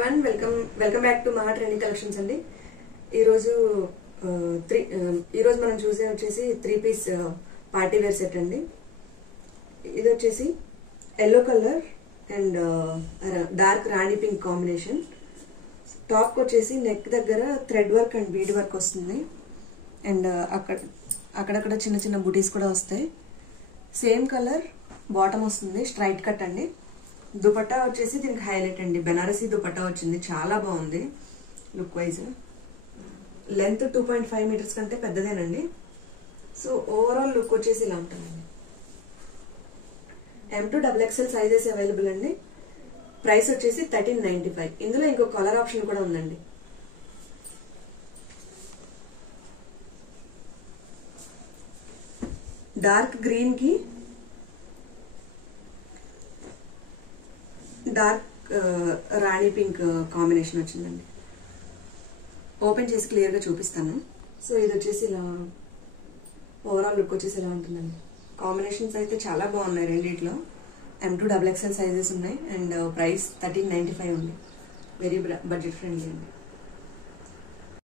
Everyone welcome back to మహా trending collections అండి. ఈరోజు మనం చూసే వచ్చేసి 3-piece పార్టీ వేర్ సెట్ అండి. ఇది వచ్చేసి yellow colour and dark Rani pink combination. Top వచ్చేసి నెక్ దగ్గర thread work and bead work వస్తుంది అండ్ అక్కడక్కడ చిన్న చిన్న బుటీస్ కూడా వస్తాయి. సేమ్ కలర్ బాటమ్ వస్తుంది, స్ట్రైట్ కట్ అండి. దుపట్టా వచ్చేసి దీనికి హైలైట్ అండి, బెనారసీ దుపట్టా వచ్చింది, చాలా బాగుంది లుక్ వైజ్. లెంత్ 2.5 మీటర్స్ కంటే పెద్దదేనండి. సో ఓవరాల్ లుక్ వచ్చేసి ఇలా ఉంటుందండి. M2XXL సైజెస్ అవైలబుల్ అండి. ప్రైస్ వచ్చేసి 1395. ఇందులో ఇంకో కలర్ ఆప్షన్ కూడా ఉందండి. డార్క్ గ్రీన్ కి డార్క్ రాణి పింక్ కాంబినేషన్ వచ్చిందండి. ఓపెన్ చేసి క్లియర్ గా చూపిస్తాను. సో ఇది వచ్చేసి ఇలా ఓవరాల్ లుక్ వచ్చేసి ఇలా ఉంటుందండి. కాంబినేషన్స్ అయితే చాలా బాగున్నాయి రెండిట్లో. M2XXL సైజెస్ ఉన్నాయి అండ్ ప్రైస్ 1395 ఉంది. వెరీ బడ్జెట్ ఫ్రెండ్లీ అండి.